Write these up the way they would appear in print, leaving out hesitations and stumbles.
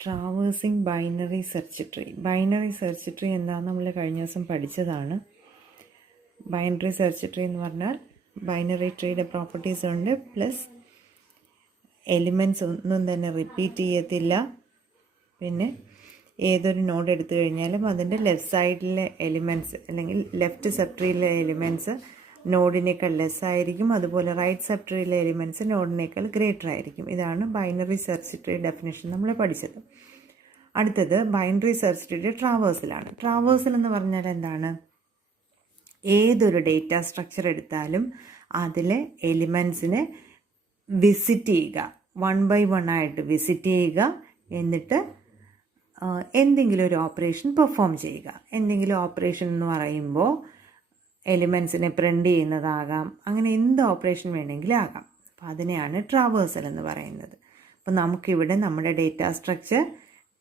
Traversing binary search tree. Binary search tree എന്താണെന്ന് നമ്മൾ കഴിഞ്ഞ ദിവസം പഠിച്ചതാണ്. ബൈനറി സെർച്ച് ട്രീ എന്ന് പറഞ്ഞാൽ ബൈനറി ട്രീയുടെ പ്രോപ്പർട്ടീസ് ഉണ്ട്, പ്ലസ് എലിമെൻറ്റ്സ് ഒന്നും തന്നെ റിപ്പീറ്റ് ചെയ്യത്തില്ല. പിന്നെ ഏതൊരു നോഡ് എടുത്തു കഴിഞ്ഞാലും അതിൻ്റെ ലെഫ്റ്റ് സൈഡിലെ എലിമെൻറ്റ്സ് അല്ലെങ്കിൽ ലെഫ്റ്റ് സബ് ട്രീയിലെ എലിമെൻറ്റ്സ് നോഡിനേക്കാൾ ലെസ് ആയിരിക്കും, അതുപോലെ റൈറ്റ് സബ് ട്രീയിലെ എലിമെൻറ്റ്സ് നോഡിനേക്കാൾ ഗ്രേറ്റർ ആയിരിക്കും. ഇതാണ് ബൈനറി സെർച്ച് ട്രീ ഡെഫിനേഷൻ നമ്മൾ പഠിച്ചത്. അടുത്തത് ബൈനറി സെർച്ച് ട്രീയുടെ ട്രാവേഴ്സലാണ്. ട്രാവേഴ്സൽ എന്ന് പറഞ്ഞാൽ എന്താണ്? ഏതൊരു ഡേറ്റ സ്ട്രക്ചർ എടുത്താലും അതിലെ എലിമെൻറ്റ്സിനെ വിസിറ്റ് ചെയ്യുക, 1 by 1 ആയിട്ട് വിസിറ്റ് ചെയ്യുക, എന്നിട്ട് എന്തെങ്കിലും ഒരു ഓപ്പറേഷൻ പെർഫോം ചെയ്യുക. എന്തെങ്കിലും ഓപ്പറേഷൻ എന്ന് പറയുമ്പോൾ എലിമെൻറ്റ്സിനെ പ്രിൻ്റ് ചെയ്യുന്നതാകാം, അങ്ങനെ എന്ത് ഓപ്പറേഷൻ വേണമെങ്കിലും ആകാം. അപ്പോൾ അതിനെയാണ് ട്രാവേഴ്സൽ എന്ന് പറയുന്നത്. അപ്പോൾ നമുക്കിവിടെ നമ്മുടെ ഡേറ്റ സ്ട്രക്ചർ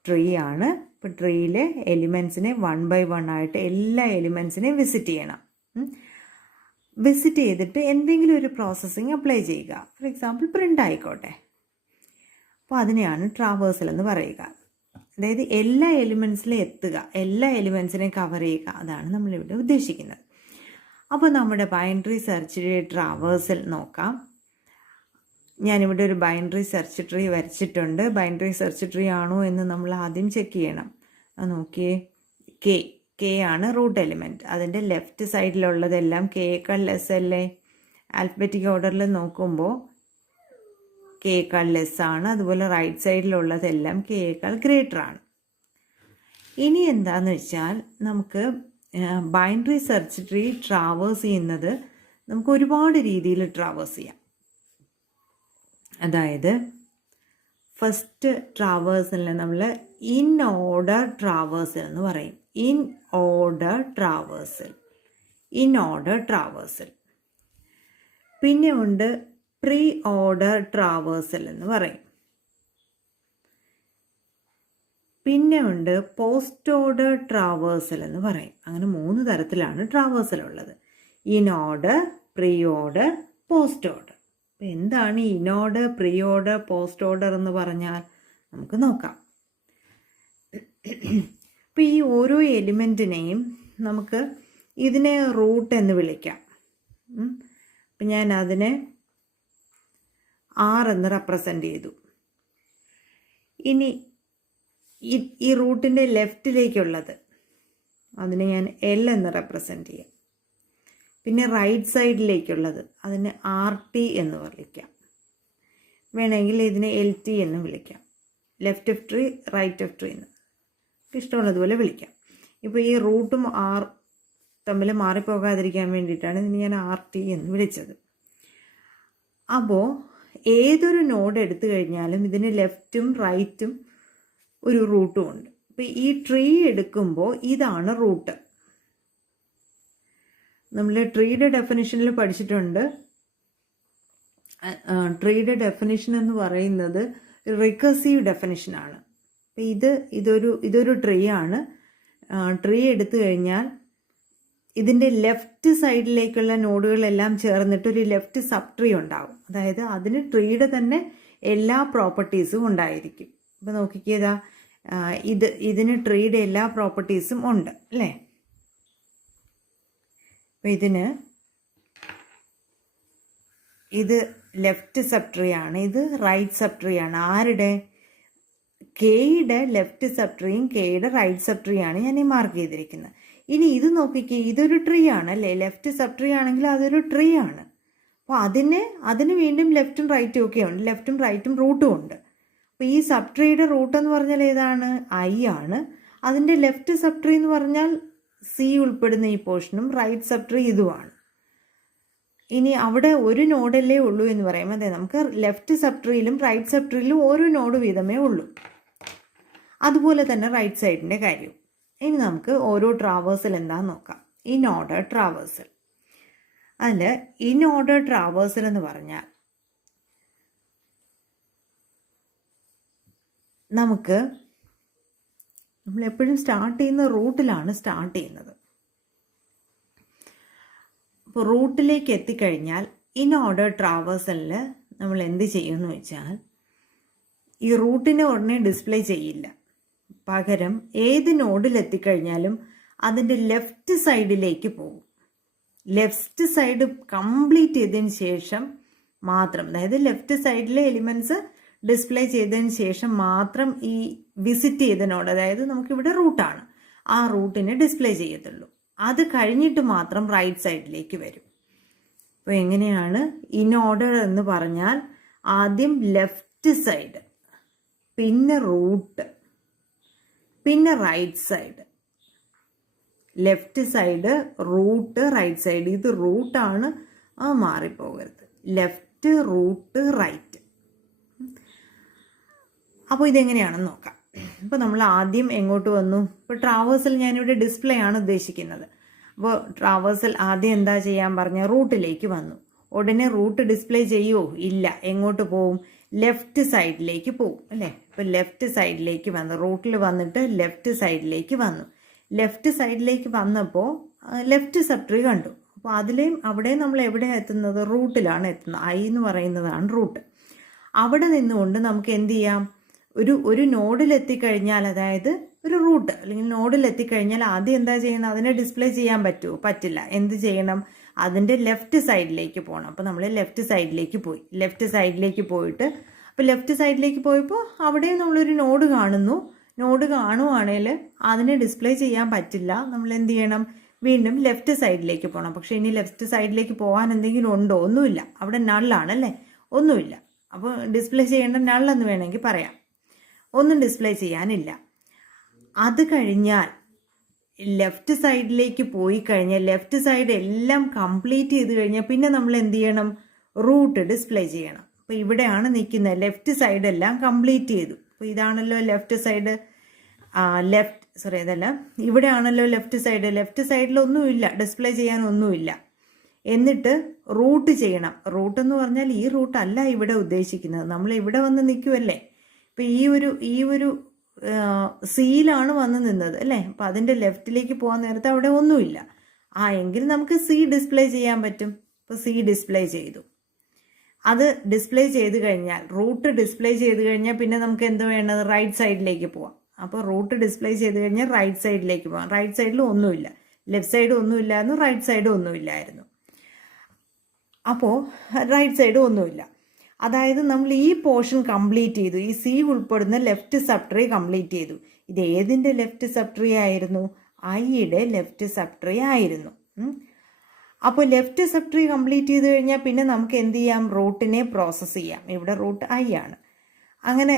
ട്രീ ആണ്. ഇപ്പോൾ ട്രീയിലെ എലിമെൻറ്റ്സിനെ 1 by 1 ആയിട്ട് എല്ലാ എലിമെൻറ്റ്സിനെയും വിസിറ്റ് ചെയ്യണം. വിസിറ്റ് ചെയ്തിട്ട് എന്തെങ്കിലും ഒരു പ്രോസസ്സിങ് അപ്ലൈ ചെയ്യുക. ഫോർ എക്സാമ്പിൾ പ്രിൻ്റ് ആയിക്കോട്ടെ. അപ്പോൾ അതിനെയാണ് ട്രാവേഴ്സൽ എന്ന് പറയുക. അതായത് എല്ലാ എലിമെൻറ്റ്സിലും എത്തുക, എല്ലാ എലിമെൻറ്റ്സിനെയും കവർ ചെയ്യുക, അതാണ് നമ്മളിവിടെ ഉദ്ദേശിക്കുന്നത്. അപ്പോൾ നമ്മുടെ ബൈനറി സെർച്ച് ട്രീ ട്രാവേഴ്സൽ നോക്കാം. ഞാനിവിടെ ഒരു ബൈനറി സെർച്ച് ട്രീ വരച്ചിട്ടുണ്ട്. ബൈനറി സെർച്ച് ട്രീ ആണോ എന്ന് നമ്മൾ ആദ്യം ചെക്ക് ചെയ്യണം. നോക്കിയേ, കെ ആണ് റൂട്ട് എലിമെൻറ്റ്. അതിൻ്റെ ലെഫ്റ്റ് സൈഡിലുള്ളതെല്ലാം കെയേക്കാൾ ലെസ് അല്ലേ? ആൽഫബറ്റിക് ഓർഡറിൽ നോക്കുമ്പോൾ കെയേക്കാൾ ലെസ് ആണ്. അതുപോലെ റൈറ്റ് സൈഡിലുള്ളതെല്ലാം കെയേക്കാൾ ഗ്രേറ്റർ ആണ്. ഇനി എന്താണെന്ന് വെച്ചാൽ നമുക്ക് ബൈനറി സെർച്ച് ട്രീ ട്രാവേഴ്സ് ചെയ്യുന്നത് നമുക്ക് ഒരുപാട് രീതിയിൽ ട്രാവേഴ്സ് ചെയ്യാം. അതായത് ഫസ്റ്റ് ട്രാവേഴ്സിൽ നമ്മൾ ഇൻ ഓർഡർ ട്രാവേഴ്സൽ എന്ന് പറയും. In order traversal. പിന്നെ ഉണ്ട് പ്രീ ഓർഡർ ട്രാവേഴ്സൽ എന്ന് പറയും. പിന്നെ ഉണ്ട് പോസ്റ്റ് ഓർഡർ ട്രാവേഴ്സൽ എന്ന് പറയും. അങ്ങനെ 3 തരത്തിലാണ് ട്രാവേഴ്സൽ ഉള്ളത്. In order, pre order, post order. അപ്പോൾ എന്താണ് in order, pre order, post order എന്ന് പറഞ്ഞാൽ നമുക്ക് നോക്കാം. അപ്പോൾ ഈ ഓരോ എലിമെൻറ്റിനെയും നമുക്ക് ഇതിനെ റൂട്ട് എന്ന് വിളിക്കാം. അപ്പം ഞാൻ അതിനെ R എന്ന് റെപ്രസെൻ്റ് ചെയ്തു. ഇനി ഈ റൂട്ടിൻ്റെ ലെഫ്റ്റിലേക്കുള്ളത് അതിനെ ഞാൻ L എന്ന് റെപ്രസെൻ്റ് ചെയ്യാം. പിന്നെ റൈറ്റ് സൈഡിലേക്കുള്ളത് അതിനെ RT എന്ന് വിളിക്കാം. വേണമെങ്കിൽ ഇതിനെ LT എന്ന് വിളിക്കാം. Left of tree, right of tree എന്ന് ഇഷ്ടമുള്ളതുപോലെ വിളിക്കാം. ഇപ്പോൾ ഈ റൂട്ടും R തമ്മിൽ മാറിപ്പോകാതിരിക്കാൻ വേണ്ടിയിട്ടാണ് ഇതിന് ഞാൻ RT എന്ന് വിളിച്ചത്. അപ്പോൾ ഏതൊരു നോഡ് എടുത്തു കഴിഞ്ഞാലും ഇതിന് ലെഫ്റ്റും റൈറ്റും ഒരു റൂട്ടും ഉണ്ട്. അപ്പോൾ ഈ ട്രീ എടുക്കുമ്പോൾ ഇതാണ് റൂട്ട്. നമ്മൾ ട്രീയുടെ ഡെഫിനിഷനിൽ പഠിച്ചിട്ടുണ്ട്. ട്രീയുടെ ഡെഫിനിഷൻ എന്ന് പറയുന്നത് റിക്കർസീവ് ഡെഫിനിഷനാണ്. അപ്പോൾ ഇതൊരു ട്രീ ആണ്. ട്രീ എടുത്തു കഴിഞ്ഞാൽ ഇതിൻ്റെ ലെഫ്റ്റ് സൈഡിലേക്കുള്ള നോഡുകളെല്ലാം ചേർന്നിട്ട് ഒരു ലെഫ്റ്റ് സബ് ട്രീ ഉണ്ടാകും. അതായത് അതിന് ട്രീയുടെ തന്നെ എല്ലാ പ്രോപ്പർട്ടീസും ഉണ്ടായിരിക്കും. അപ്പോൾ നോക്കിക്കേതാ, ഇതിന് ട്രീയുടെ എല്ലാ പ്രോപ്പർട്ടീസും ഉണ്ട് അല്ലേ? അപ്പോൾ ഇത് ലെഫ്റ്റ് സബ് ട്രീ ആണ്, ഇത് റൈറ്റ് സബ് ട്രീ ആണ്. ആരുടെ? കെയുടെ ലെഫ്റ്റ് സബ് ട്രീയും കെയുടെ റൈറ്റ് സബ് ട്രീ ആണ് ഞാൻ ഈ മാർക്ക് ചെയ്തിരിക്കുന്നത്. ഇനി ഇത് നോക്കിക്കേ, ഇതൊരു ട്രീ ആണ് അല്ലേ? ലെഫ്റ്റ് സബ് ട്രീ ആണെങ്കിൽ അതൊരു ട്രീ ആണ്. അപ്പോൾ അതിന് വീണ്ടും ലെഫ്റ്റും റൈറ്റും ഒക്കെ ഉണ്ട്, ലെഫ്റ്റും റൈറ്റും റൂട്ടും ഉണ്ട്. അപ്പോൾ ഈ സബ് ട്രീയുടെ റൂട്ട് എന്ന് പറഞ്ഞാൽ ഏതാണ്? I ആണ്. അതിൻ്റെ ലെഫ്റ്റ് സബ് ട്രീ എന്ന് പറഞ്ഞാൽ C ഉൾപ്പെടുന്ന ഈ പോർഷനും റൈറ്റ് സബ് ട്രീ ഇതുമാണ്. ഇനി അവിടെ ഒരു നോഡല്ലേ ഉള്ളൂ എന്ന് പറയുമ്പോൾ അതെ, നമുക്ക് ലെഫ്റ്റ് സബ് ട്രീയിലും റൈറ്റ് സബ് ട്രീയിലും ഓരോ നോഡ് വീതമേ ഉള്ളൂ. അതുപോലെ തന്നെ റൈറ്റ് സൈഡിൻ്റെ കാര്യവും. ഇനി നമുക്ക് ഓരോ ട്രാവേഴ്സൽ എന്താണെന്ന് നോക്കാം. In order traversal. അതിൽ ഇൻ ഓർഡർ ട്രാവേഴ്സൽ എന്ന് പറഞ്ഞാൽ നമ്മളെപ്പോഴും സ്റ്റാർട്ട് ചെയ്യുന്ന റൂട്ടിലാണ് സ്റ്റാർട്ട് ചെയ്യുന്നത്. അപ്പോൾ റൂട്ടിലേക്ക് എത്തിക്കഴിഞ്ഞാൽ ഇൻ ഓർഡർ ട്രാവേഴ്സലിൽ നമ്മൾ എന്ത് ചെയ്യുമെന്ന് വെച്ചാൽ ഈ റൂട്ടിനെ ഉടനെ ഡിസ്പ്ലേ ചെയ്യില്ല. പകരം ഏത് നോഡിലെത്തിക്കഴിഞ്ഞാലും അതിൻ്റെ ലെഫ്റ്റ് സൈഡിലേക്ക് പോകും. ലെഫ്റ്റ് സൈഡ് കംപ്ലീറ്റ് ചെയ്തതിന് ശേഷം മാത്രം, അതായത് ലെഫ്റ്റ് സൈഡിലെ എലിമെൻറ്റ്സ് ഡിസ്പ്ലേ ചെയ്തതിന് ശേഷം മാത്രം ഈ വിസിറ്റ് ചെയ്ത നോഡ്, അതായത് നമുക്കിവിടെ റൂട്ടാണ്, ആ റൂട്ടിനെ ഡിസ്പ്ലേ ചെയ്യത്തുള്ളൂ. അത് കഴിഞ്ഞിട്ട് മാത്രം റൈറ്റ് സൈഡിലേക്ക് വരും. അപ്പോൾ എങ്ങനെയാണ് ഇൻ ഓർഡർ എന്ന് പറഞ്ഞാൽ, ആദ്യം ലെഫ്റ്റ് സൈഡ്, പിന്നെ റൂട്ട്, പിന്നെ right side. Left side, root, right side. ഇത് റൂട്ടാണ്, അത് മാറിപ്പോകരുത്. Left, root, right. അപ്പോൾ ഇതെങ്ങനെയാണെന്ന് നോക്കാം. ഇപ്പോൾ നമ്മൾ ആദ്യം എങ്ങോട്ട് വന്നു? ഇപ്പോൾ ട്രാവേഴ്സൽ ഞാനിവിടെ ഡിസ്പ്ലേ ആണ് ഉദ്ദേശിക്കുന്നത്. അപ്പോൾ ട്രാവേഴ്സൽ ആദ്യം എന്താ ചെയ്യാൻ പറഞ്ഞ, റൂട്ടിലേക്ക് വന്നു. ഉടനെ റൂട്ട് ഡിസ്പ്ലേ ചെയ്യുമോ? ഇല്ല. എങ്ങോട്ട് പോവും? ലെഫ്റ്റ് സൈഡിലേക്ക് പോവും അല്ലേ. ഇപ്പോൾ ലെഫ്റ്റ് സൈഡിലേക്ക് വന്നു, റൂട്ടിൽ വന്നിട്ട് ലെഫ്റ്റ് സൈഡിലേക്ക് വന്നു. ലെഫ്റ്റ് സൈഡിലേക്ക് വന്നപ്പോൾ ലെഫ്റ്റ് സബ്ട്രീ കണ്ടു. അപ്പോൾ അവിടെ നമ്മൾ എവിടെയാണ് എത്തുന്നത്? റൂട്ടിലാണ് എത്തുന്നത്. ഐ എന്ന് പറയുന്നതാണ് റൂട്ട്. അവിടെ നിന്നുകൊണ്ട് നമുക്ക് എന്ത് ചെയ്യാം? ഒരു നോഡിലെത്തിക്കഴിഞ്ഞാൽ, അതായത് ഒരു റൂട്ട് അല്ലെങ്കിൽ നോഡിലെത്തിക്കഴിഞ്ഞാൽ ആദ്യം എന്താ ചെയ്യണം? അതിനെ ഡിസ്പ്ലേ ചെയ്യാൻ പറ്റുമോ? പറ്റില്ല. എന്ത് ചെയ്യണം? അതിൻ്റെ ലെഫ്റ്റ് സൈഡിലേക്ക് പോകണം. അപ്പോൾ നമ്മൾ ലെഫ്റ്റ് സൈഡിലേക്ക് പോയി. ലെഫ്റ്റ് സൈഡിലേക്ക് പോയിട്ട്, അപ്പോൾ ലെഫ്റ്റ് സൈഡിലേക്ക് പോയപ്പോൾ അവിടെയും നമ്മളൊരു നോഡ് കാണുന്നു. നോഡ് കാണുവാണെങ്കിൽ അതിനെ ഡിസ്പ്ലേ ചെയ്യാൻ പറ്റില്ല. നമ്മൾ എന്ത് ചെയ്യണം? വീണ്ടും ലെഫ്റ്റ് സൈഡിലേക്ക് പോകണം. പക്ഷേ ഇനി ലെഫ്റ്റ് സൈഡിലേക്ക് പോകാൻ എന്തെങ്കിലും ഉണ്ടോ? ഒന്നുമില്ല. അവിടെ നള്ളാണല്ലേ, ഒന്നുമില്ല. അപ്പോൾ ഡിസ്പ്ലേ ചെയ്യേണ്ട നള്ളെന്ന് വേണമെങ്കിൽ പറയാം. ഒന്നും ഡിസ്പ്ലേ ചെയ്യാനില്ല. അത് കഴിഞ്ഞാൽ ലെഫ്റ്റ് സൈഡിലേക്ക് പോയി കഴിഞ്ഞാൽ, ലെഫ്റ്റ് സൈഡ് എല്ലാം കംപ്ലീറ്റ് ചെയ്ത് കഴിഞ്ഞാൽ പിന്നെ നമ്മൾ എന്ത് ചെയ്യണം? റൂട്ട് ഡിസ്പ്ലേ ചെയ്യണം. അപ്പോൾ ഇവിടെയാണ് നിൽക്കുന്നത്. ലെഫ്റ്റ് സൈഡ് എല്ലാം കംപ്ലീറ്റ് ചെയ്തു. അപ്പോൾ ഇതാണല്ലോ ലെഫ്റ്റ് സൈഡ്. അതല്ല, ഇവിടെയാണല്ലോ ലെഫ്റ്റ് സൈഡ്. ലെഫ്റ്റ് സൈഡിലൊന്നുമില്ല, ഡിസ്പ്ലേ ചെയ്യാനൊന്നുമില്ല. എന്നിട്ട് റൂട്ട് ചെയ്യണം. റൂട്ട് എന്ന് പറഞ്ഞാൽ ഈ റൂട്ടല്ല ഇവിടെ ഉദ്ദേശിക്കുന്നത്. നമ്മൾ ഇവിടെ വന്ന് നിൽക്കുമല്ലേ. ഇപ്പോൾ ഈ ഒരു സിയിലാണ് വന്ന് നിന്നത് അല്ലേ. അപ്പോൾ അതിൻ്റെ ലെഫ്റ്റിലേക്ക് പോകാൻ നേരത്തെ അവിടെ ഒന്നുമില്ല. എങ്കിൽ നമുക്ക് സി ഡിസ്പ്ലേ ചെയ്യാൻ പറ്റും. അപ്പോൾ സി ഡിസ്പ്ലേ ചെയ്തു. അത് ഡിസ്പ്ലേ ചെയ്ത് കഴിഞ്ഞാൽ, റൂട്ട് ഡിസ്പ്ലേ ചെയ്ത് കഴിഞ്ഞാൽ പിന്നെ നമുക്ക് എന്ത് വേണ്ടത്? റൈറ്റ് സൈഡിലേക്ക് പോവാം. അപ്പോൾ റൂട്ട് ഡിസ്പ്ലേ ചെയ്ത് കഴിഞ്ഞാൽ റൈറ്റ് സൈഡിലേക്ക് പോകാം. റൈറ്റ് സൈഡിൽ ഒന്നുമില്ല. ലെഫ്റ്റ് സൈഡ് ഒന്നുമില്ലായിരുന്നു, റൈറ്റ് സൈഡ് ഒന്നുമില്ലായിരുന്നു. അപ്പോൾ റൈറ്റ് സൈഡ് ഒന്നുമില്ല. അതായത് നമ്മൾ ഈ പോർഷൻ കംപ്ലീറ്റ് ചെയ്തു. ഈ സി ഉൾപ്പെടുന്ന ലെഫ്റ്റ് സബ്ട്രീ കംപ്ലീറ്റ് ചെയ്തു. ഇത് ഏതിൻ്റെ ലെഫ്റ്റ് സബ്ട്രീ ആയിരുന്നു? ഐയുടെ ലെഫ്റ്റ് സബ്ട്രീ ആയിരുന്നു. അപ്പോൾ ലെഫ്റ്റ് സബ്ട്രീ കംപ്ലീറ്റ് ചെയ്ത് കഴിഞ്ഞാൽ പിന്നെ നമുക്ക് എന്ത് ചെയ്യാം? റൂട്ടിനെ പ്രോസസ്സ് ചെയ്യാം. ഇവിടെ റൂട്ട് ഐ ആണ്. അങ്ങനെ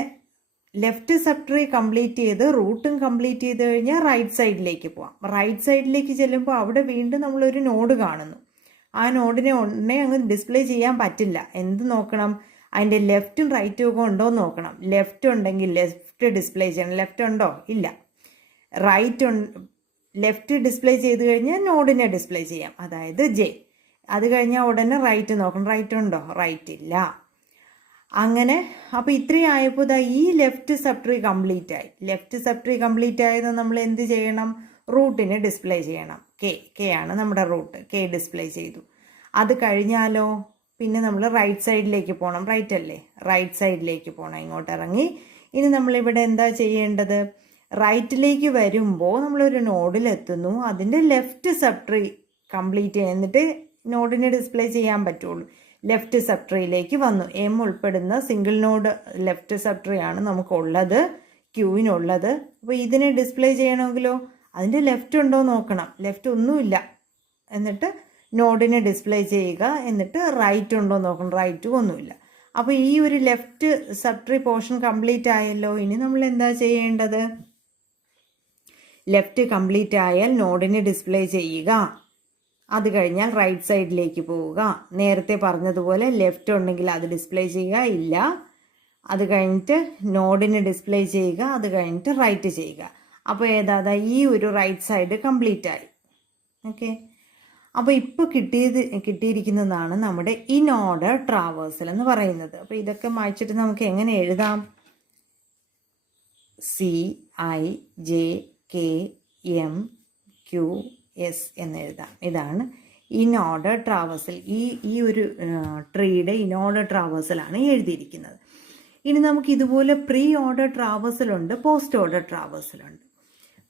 ലെഫ്റ്റ് സബ്ട്രീ കംപ്ലീറ്റ് ചെയ്ത് റൂട്ടും കംപ്ലീറ്റ് ചെയ്ത് കഴിഞ്ഞാൽ റൈറ്റ് സൈഡിലേക്ക് പോവാം. റൈറ്റ് സൈഡിലേക്ക് ചെല്ലുമ്പോൾ അവിടെ വീണ്ടും നമ്മളൊരു നോഡ് കാണുന്നു. ആ നോഡിനെ ഉടനെ അങ്ങ് ഡിസ്പ്ലേ ചെയ്യാൻ പറ്റില്ല. എന്ത് നോക്കണം? അതിൻ്റെ ലെഫ്റ്റും റൈറ്റും ഒക്കെ ഉണ്ടോ എന്ന് നോക്കണം. ലെഫ്റ്റ് ഉണ്ടെങ്കിൽ ലെഫ്റ്റ് ഡിസ്പ്ലേ ചെയ്യണം. ലെഫ്റ്റ് ഉണ്ടോ? ഇല്ല. ലെഫ്റ്റ് ഡിസ്പ്ലേ ചെയ്ത് കഴിഞ്ഞാൽ നോഡിനെ ഡിസ്പ്ലേ ചെയ്യാം, അതായത് ജെ. അത് കഴിഞ്ഞാൽ ഉടനെ റൈറ്റ് നോക്കണം. റൈറ്റ് ഉണ്ടോ? റൈറ്റ് ഇല്ല. അങ്ങനെ അപ്പോൾ ഇത്രയും ആയപ്പോൾ ഈ ലെഫ്റ്റ് സബ്ട്രീ കംപ്ലീറ്റ് ആയി. ലെഫ്റ്റ് സബ്ട്രീ കംപ്ലീറ്റ് ആയത് നമ്മൾ എന്ത് ചെയ്യണം? റൂട്ടിനെ ഡിസ്പ്ലേ ചെയ്യണം. കെ ആണ് നമ്മുടെ റൂട്ട്. കെ ഡിസ്പ്ലേ ചെയ്തു. അത് കഴിഞ്ഞാലോ പിന്നെ നമ്മൾ റൈറ്റ് സൈഡിലേക്ക് പോകണം. റൈറ്റ് അല്ലേ? റൈറ്റ് സൈഡിലേക്ക് പോകണം. ഇങ്ങോട്ട് ഇറങ്ങി ഇനി നമ്മളിവിടെ എന്താ ചെയ്യേണ്ടത്? റൈറ്റിലേക്ക് വരുമ്പോൾ നമ്മളൊരു നോഡിലെത്തുന്നു. അതിൻ്റെ ലെഫ്റ്റ് സബ്ട്രീ കംപ്ലീറ്റ് എന്നിട്ട് നോഡിനെ ഡിസ്പ്ലേ ചെയ്യാൻ പറ്റുള്ളൂ. ലെഫ്റ്റ് സബ്ട്രീയിലേക്ക് വന്നു. എം ഉൾപ്പെടുന്ന സിംഗിൾ നോഡ് ലെഫ്റ്റ് സബ്ട്രീ ആണ് നമുക്കുള്ളത്, ക്യൂവിനുള്ളത്. അപ്പോൾ ഇതിനെ ഡിസ്പ്ലേ ചെയ്യണമെങ്കിലോ അതിൻ്റെ ലെഫ്റ്റ് ഉണ്ടോ നോക്കണം. ലെഫ്റ്റ് ഒന്നുമില്ല. എന്നിട്ട് നോഡിനെ ഡിസ്പ്ലേ ചെയ്യുക. എന്നിട്ട് റൈറ്റ് ഉണ്ടോ നോക്കണം. റൈറ്റും ഒന്നുമില്ല. അപ്പോൾ ഈ ഒരു ലെഫ്റ്റ് സബ്ട്രീ പോർഷൻ കംപ്ലീറ്റ് ആയല്ലോ. ഇനി നമ്മൾ എന്താ ചെയ്യേണ്ടത്? ലെഫ്റ്റ് കംപ്ലീറ്റ് ആയാൽ നോഡിനെ ഡിസ്പ്ലേ ചെയ്യുക. അത് കഴിഞ്ഞാൽ റൈറ്റ് സൈഡിലേക്ക് പോവുക. നേരത്തെ പറഞ്ഞതുപോലെ ലെഫ്റ്റ് ഉണ്ടെങ്കിൽ അത് ഡിസ്പ്ലേ ചെയ്യുക. ഇല്ല. അത് കഴിഞ്ഞിട്ട് നോഡിനെ ഡിസ്പ്ലേ ചെയ്യുക. അത് കഴിഞ്ഞിട്ട് റൈറ്റ് ചെയ്യുക. അപ്പോൾ ഏതാ ഈ ഒരു റൈറ്റ് സൈഡ് കംപ്ലീറ്റ് ആയി. ഓക്കെ. അപ്പോൾ ഇപ്പോൾ കിട്ടിയിരിക്കുന്നതാണ് നമ്മുടെ ഇൻ ഓർഡർ ട്രാവേഴ്സൽ എന്ന് പറയുന്നത്. അപ്പോൾ ഇതൊക്കെ മായ്ച്ചിട്ട് നമുക്ക് എങ്ങനെ എഴുതാം? CIJKMQS എന്ന് എഴുതാം. ഇതാണ് ഇൻ ഓർഡർ ട്രാവേഴ്സൽ. ഈ ഒരു ട്രീയുടെ ഇൻ ഓർഡർ ട്രാവേഴ്സലാണ് എഴുതിയിരിക്കുന്നത്. ഇനി നമുക്ക് ഇതുപോലെ പ്രീ ഓർഡർ ട്രാവേഴ്സലുണ്ട്, പോസ്റ്റ് ഓർഡർ ട്രാവേഴ്സലുണ്ട്.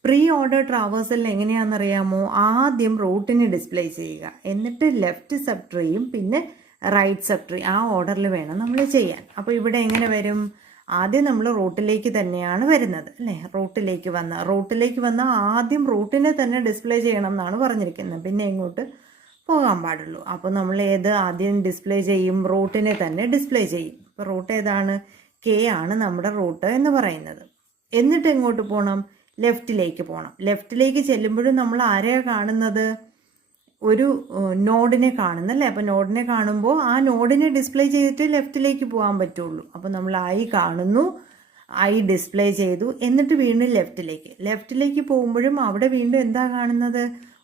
പ്രീ ഓർഡർ ട്രാവേഴ്സലിൽ എങ്ങനെയാണെന്നറിയാമോ? ആദ്യം റൂട്ടിനെ ഡിസ്പ്ലേ ചെയ്യുക, എന്നിട്ട് ലെഫ്റ്റ് സബ് ട്രീയും പിന്നെ റൈറ്റ് സബ് ട്രീ, ആ ഓർഡറിൽ വേണം നമ്മൾ ചെയ്യാൻ. അപ്പോൾ ഇവിടെ എങ്ങനെ വരും? ആദ്യം നമ്മൾ റൂട്ടിലേക്ക് തന്നെയാണ് വരുന്നത് അല്ലേ? റൂട്ടിലേക്ക് വന്ന ആദ്യം റൂട്ടിനെ തന്നെ ഡിസ്പ്ലേ ചെയ്യണം എന്നാണ് പറഞ്ഞിരിക്കുന്നത്, പിന്നെ ഇങ്ങോട്ട് പോകാൻ പാടുള്ളൂ. അപ്പോൾ നമ്മൾ ആദ്യം ഡിസ്പ്ലേ ചെയ്യും? റൂട്ടിനെ തന്നെ ഡിസ്പ്ലേ ചെയ്യും. ഇപ്പോൾ റൂട്ട് ഏതാണ്? കെ ആണ് നമ്മുടെ റൂട്ട് എന്ന് പറയുന്നത്. എന്നിട്ട് എങ്ങോട്ട് പോകണം? ലെഫ്റ്റിലേക്ക് പോകണം. ലെഫ്റ്റിലേക്ക് ചെല്ലുമ്പോഴും നമ്മൾ ആരെയാണ് കാണുന്നത്? ഒരു നോഡിനെ കാണുന്നല്ലേ? അപ്പോൾ നോഡിനെ കാണുമ്പോൾ ആ നോഡിനെ ഡിസ്പ്ലേ ചെയ്തിട്ട് ലെഫ്റ്റിലേക്ക് പോകാൻ പറ്റുള്ളൂ. അപ്പോൾ നമ്മൾ ഐ കാണുന്നു, ഐ ഡിസ്പ്ലേ ചെയ്തു, എന്നിട്ട് വീണ്ടും ലെഫ്റ്റിലേക്ക് പോകുമ്പോഴും അവിടെ വീണ്ടും എന്താ കാണുന്നത്?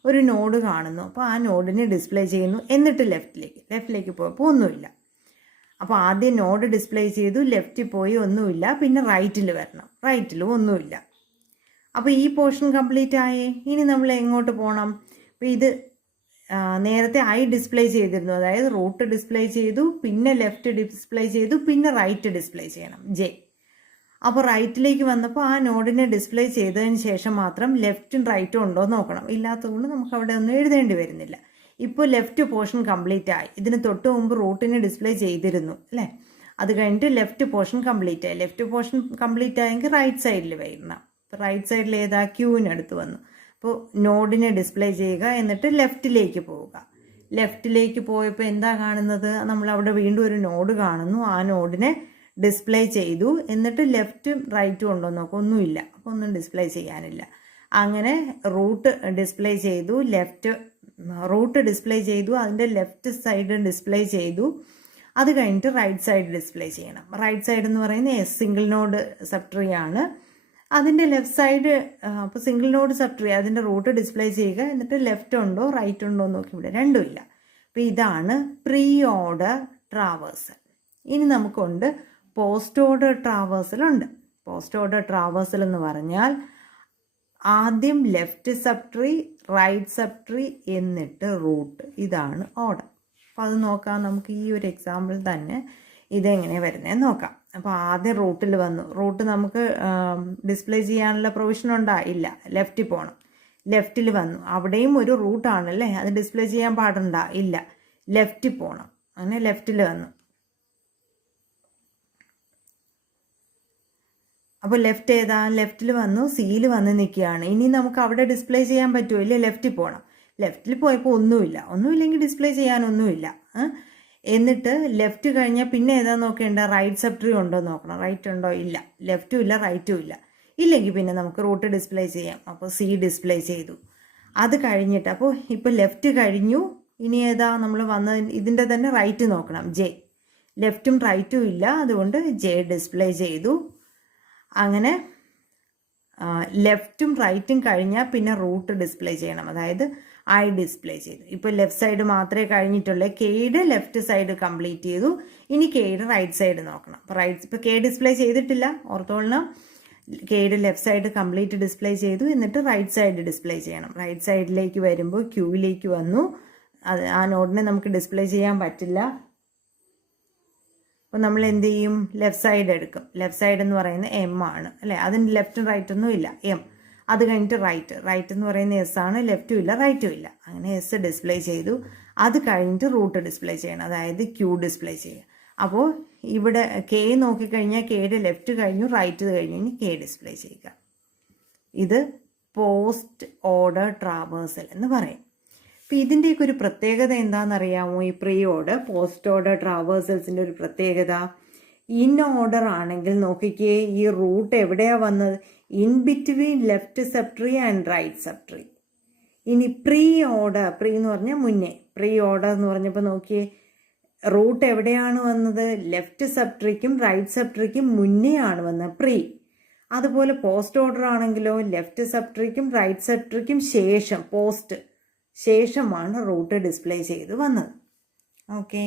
ഒരു നോഡ് കാണുന്നു. അപ്പോൾ ആ നോഡിനെ ഡിസ്പ്ലേ ചെയ്യുന്നു, എന്നിട്ട് ലെഫ്റ്റിലേക്ക് പോയപ്പോൾ ഒന്നുമില്ല. അപ്പോൾ ആദ്യം നോഡ് ഡിസ്പ്ലേ ചെയ്തു, ലെഫ്റ്റിൽ പോയി ഒന്നുമില്ല, പിന്നെ റൈറ്റിൽ വരണം, റൈറ്റിലും ഒന്നുമില്ല. അപ്പോൾ ഈ പോർഷൻ കംപ്ലീറ്റ് ആയേ. ഇനി നമ്മൾ എങ്ങോട്ട് പോകണം? അപ്പോൾ ഇത് നേരത്തെ ഐ ഡിസ്പ്ലേ ചെയ്തിരുന്നു, അതായത് റൂട്ട് ഡിസ്പ്ലേ ചെയ്തു, പിന്നെ ലെഫ്റ്റ് ഡിസ്പ്ലേ ചെയ്തു, പിന്നെ റൈറ്റ് ഡിസ്പ്ലേ ചെയ്യണം, ജെ. അപ്പോൾ റൈറ്റിലേക്ക് വന്നപ്പോൾ ആ നോഡിനെ ഡിസ്പ്ലേ ചെയ്തതിന് ശേഷം മാത്രം ലെഫ്റ്റും റൈറ്റും ഉണ്ടോ എന്ന് നോക്കണം. ഇല്ലാത്തതുകൊണ്ട് നമുക്ക് അവിടെ ഒന്നും എഴുതേണ്ടി വരുന്നില്ല. ഇപ്പോൾ ലെഫ്റ്റ് പോർഷൻ കംപ്ലീറ്റ് ആയി. ഇതിന് തൊട്ട് മുമ്പ് റൂട്ടിനെ ഡിസ്പ്ലേ ചെയ്തിരുന്നു അല്ലേ? അത് കഴിഞ്ഞിട്ട് ലെഫ്റ്റ് പോർഷൻ കംപ്ലീറ്റ് ആയി. ലെഫ്റ്റ് പോർഷൻ കംപ്ലീറ്റ് ആയെങ്കിൽ റൈറ്റ് സൈഡിൽ വരണം. റൈറ്റ് സൈഡിൽ ഏതാ? ക്യൂവിനടുത്ത് വന്നു. അപ്പോൾ നോഡിനെ ഡിസ്പ്ലേ ചെയ്യുക, എന്നിട്ട് ലെഫ്റ്റിലേക്ക് പോവുക. ലെഫ്റ്റിലേക്ക് പോയപ്പോൾ എന്താ കാണുന്നത്? നമ്മൾ അവിടെ വീണ്ടും ഒരു നോഡ് കാണുന്നു. ആ നോഡിനെ ഡിസ്പ്ലേ ചെയ്തു, എന്നിട്ട് ലെഫ്റ്റും റൈറ്റും ഉണ്ടോ നോക്കുക, ഒന്നുമില്ല. അപ്പോൾ ഒന്നും ഡിസ്പ്ലേ ചെയ്യാനില്ല. അങ്ങനെ റൂട്ട് ഡിസ്പ്ലേ ചെയ്തു, റൂട്ട് ഡിസ്പ്ലേ ചെയ്തു, അതിൻ്റെ ലെഫ്റ്റ് സൈഡ് ഡിസ്പ്ലേ ചെയ്തു. അത് കഴിഞ്ഞിട്ട് റൈറ്റ് സൈഡ് ഡിസ്പ്ലേ ചെയ്യണം. റൈറ്റ് സൈഡ് എന്ന് പറയുന്നത് സിംഗിൾ നോഡ് സബ് ട്രീ ആണ്. അതിൻ്റെ ലെഫ്റ്റ് സൈഡ്, അപ്പോൾ സിംഗിൾ നോഡ് സബ് ട്രീ, അതിൻ്റെ റൂട്ട് ഡിസ്പ്ലേ ചെയ്യുക, എന്നിട്ട് ലെഫ്റ്റ് ഉണ്ടോ റൈറ്റ് ഉണ്ടോ നോക്കി. ഇവിടെ രണ്ടുമില്ല. അപ്പോൾ ഇതാണ് പ്രീ ഓർഡർ ട്രാവേഴ്സൽ. ഇനി നമുക്കുണ്ട് പോസ്റ്റ് ഓർഡർ ട്രാവേഴ്സലുണ്ട്. പോസ്റ്റ് ഓർഡർ ട്രാവേഴ്സൽ എന്ന് പറഞ്ഞാൽ ആദ്യം left sub tree, right sub tree, എന്നിട്ട് റൂട്ട്. ഇതാണ് ഓർഡർ. അപ്പോൾ അത് നോക്കാം നമുക്ക്. ഈ ഒരു എക്സാമ്പിൾ തന്നെ ഇതെങ്ങനെ വരുന്നതെന്ന് നോക്കാം. അപ്പോൾ ആദ്യം റൂട്ടിൽ വന്നു. റൂട്ട് നമുക്ക് ഡിസ്പ്ലേ ചെയ്യാനുള്ള പ്രൊവിഷൻ ഉണ്ടാ? ഇല്ല. ലെഫ്റ്റിൽ പോകണം. ലെഫ്റ്റിൽ വന്നു. അവിടെയും ഒരു റൂട്ടാണല്ലേ, അത് ഡിസ്പ്ലേ ചെയ്യാൻ പാടുണ്ടാ? ഇല്ല. ലെഫ്റ്റിൽ പോകണം. അങ്ങനെ ലെഫ്റ്റിൽ വന്നു. അപ്പോൾ ലെഫ്റ്റ് ഏതാ? ലെഫ്റ്റിൽ വന്നു, സിയിൽ വന്ന് നിൽക്കുകയാണ്. ഇനി നമുക്ക് അവിടെ ഡിസ്പ്ലേ ചെയ്യാൻ പറ്റുമോ? ഇല്ല. ലെഫ്റ്റിൽ പോകണം. ലെഫ്റ്റിൽ പോയപ്പോൾ ഒന്നുമില്ലെങ്കിൽ ഡിസ്പ്ലേ ചെയ്യാനൊന്നുമില്ല. എന്നിട്ട് ലെഫ്റ്റ് കഴിഞ്ഞാൽ പിന്നെ ഏതാ നോക്കേണ്ട? റൈറ്റ് സബ് ട്രീ ഉണ്ടോ നോക്കണം. റൈറ്റ് ഉണ്ടോ? ഇല്ല. ലെഫ്റ്റും ഇല്ല, റൈറ്റും ഇല്ല. ഇല്ലെങ്കിൽ പിന്നെ നമുക്ക് റൂട്ട് ഡിസ്പ്ലേ ചെയ്യാം. അപ്പോൾ സി ഡിസ്പ്ലേ ചെയ്തു. അത് കഴിഞ്ഞിട്ട് അപ്പോൾ ഇപ്പോൾ ലെഫ്റ്റ് കഴിഞ്ഞു. ഇനി ഏതാ നമ്മൾ വന്നത്? ഇതിൻ്റെ തന്നെ റൈറ്റ് നോക്കണം, ജെ. ലെഫ്റ്റും റൈറ്റും ഇല്ല, അതുകൊണ്ട് ജെ ഡിസ്പ്ലേ ചെയ്തു. അങ്ങനെ ലെഫ്റ്റും റൈറ്റും കഴിഞ്ഞാൽ പിന്നെ റൂട്ട് ഡിസ്പ്ലേ ചെയ്യണം, അതായത് ഐ ഡിസ്പ്ലേ ചെയ്തു. ഇപ്പോൾ ലെഫ്റ്റ് സൈഡ് മാത്രമേ കഴിഞ്ഞിട്ടുള്ളൂ. കെയുടെ ലെഫ്റ്റ് സൈഡ് കംപ്ലീറ്റ് ചെയ്തു. ഇനി കെയുടെ റൈറ്റ് സൈഡ് നോക്കണം. അപ്പോൾ ഇപ്പോൾ കെ ഡിസ്പ്ലേ ചെയ്തിട്ടില്ല, ഓർത്തോളണം. കെയുടെ ലെഫ്റ്റ് സൈഡ് കംപ്ലീറ്റ് ഡിസ്പ്ലേ ചെയ്തു, എന്നിട്ട് റൈറ്റ് സൈഡ് ഡിസ്പ്ലേ ചെയ്യണം. റൈറ്റ് സൈഡിലേക്ക് വരുമ്പോൾ ക്യൂവിലേക്ക് വന്നു. ആ നോഡിനെ നമുക്ക് ഡിസ്പ്ലേ ചെയ്യാൻ പറ്റില്ല. അപ്പോൾ നമ്മൾ എന്ത് ചെയ്യും? ലെഫ്റ്റ് സൈഡ് എടുക്കും. ലെഫ്റ്റ് സൈഡ് എന്ന് പറയുന്നത് എം ആണ് അല്ലേ? അതിന് ലെഫ്റ്റും റൈറ്റൊന്നും ഇല്ല, എം. അത് കഴിഞ്ഞിട്ട് റൈറ്റ് എന്ന് പറയുന്നത് എസ് ആണ്. ലെഫ്റ്റും ഇല്ല, റൈറ്റും ഇല്ല. അങ്ങനെ എസ് ഡിസ്പ്ലേ ചെയ്തു. അത് കഴിഞ്ഞിട്ട് റൂട്ട് ഡിസ്പ്ലേ ചെയ്യണം, അതായത് ക്യൂ ഡിസ്പ്ലേ ചെയ്യുക. അപ്പോൾ ഇവിടെ കെ നോക്കിക്കഴിഞ്ഞാൽ കെയുടെ ലെഫ്റ്റ് കഴിഞ്ഞു, റൈറ്റ് കഴിഞ്ഞു, ഇനി കെ ഡിസ്പ്ലേ ചെയ്യുക. ഇത് പോസ്റ്റ് ഓർഡർ ട്രാവേഴ്സൽ എന്ന് പറയും. അപ്പോൾ ഇതിൻ്റെയൊക്കെ ഒരു പ്രത്യേകത എന്താണെന്നറിയാമോ? ഈ പ്രീ ഓർഡർ, പോസ്റ്റ് ഓർഡർ ട്രാവേഴ്സൽസിൻ്റെ ഒരു പ്രത്യേകത, ഇൻ ഓർഡർ ആണെങ്കിൽ നോക്കിക്കേ, ഈ റൂട്ട് എവിടെയാണ് വന്നത്? In between left sub tree and right sub tree. ഇനി പ്രീ ഓർഡർ, പ്രീ എന്ന് പറഞ്ഞാൽ മുന്നേ, പ്രീ ഓർഡർ എന്ന് പറഞ്ഞപ്പോൾ നോക്കിയേ, റൂട്ട് എവിടെയാണ് വന്നത്? ലെഫ്റ്റ് സബ് ട്രീക്കും റൈറ്റ് സബ് ട്രീക്കും മുന്നേ ആണ് വന്നത്, പ്രീ. അതുപോലെ പോസ്റ്റ് ഓർഡർ ആണെങ്കിലോ ലെഫ്റ്റ് സബ് ട്രീക്കും റൈറ്റ് സബ് ട്രീക്കും ശേഷം, പോസ്റ്റ് ശേഷമാണ് റൂട്ട് ഡിസ്പ്ലേ ചെയ്ത് വന്നത്. ഓക്കെ.